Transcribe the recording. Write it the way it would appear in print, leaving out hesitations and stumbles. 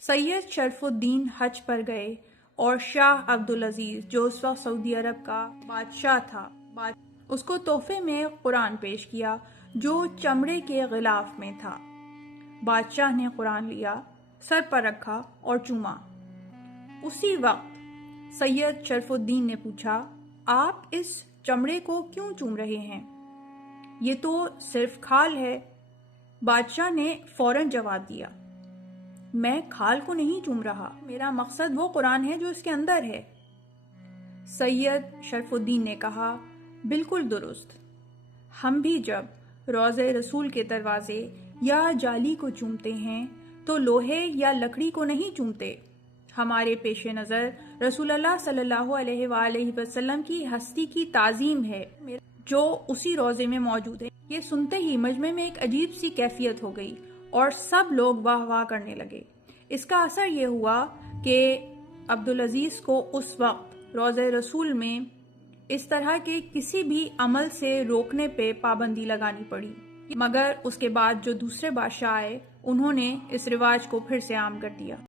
سید شرف الدین حج پر گئے اور شاہ عبدالعزیز جو اس وقت سعودی عرب کا بادشاہ تھا اس کو تحفے میں قرآن پیش کیا جو چمڑے کے غلاف میں تھا۔ بادشاہ نے قرآن لیا، سر پر رکھا اور چوما۔ اسی وقت سید شرف الدین نے پوچھا، آپ اس چمڑے کو کیوں چوم رہے ہیں؟ یہ تو صرف کھال ہے۔ بادشاہ نے فوراً جواب دیا، میں کھال کو نہیں چوم رہا، میرا مقصد وہ قرآن ہے جو اس کے اندر ہے۔ سید شرف الدین نے کہا، بالکل درست، ہم بھی جب روضہ رسول کے دروازے یا جالی کو چومتے ہیں تو لوہے یا لکڑی کو نہیں چومتے۔ ہمارے پیش نظر رسول اللہ صلی اللہ علیہ وآلہ وسلم کی ہستی کی تعظیم ہے جو اسی روضے میں موجود ہے۔ یہ سنتے ہی مجمع میں ایک عجیب سی کیفیت ہو گئی اور سب لوگ واہ واہ کرنے لگے۔ اس کا اثر یہ ہوا کہ عبدالعزیز کو اس وقت روضہ رسول میں اس طرح کے کسی بھی عمل سے روکنے پہ پابندی لگانی پڑی، مگر اس کے بعد جو دوسرے بادشاہ آئے انہوں نے اس رواج کو پھر سے عام کر دیا۔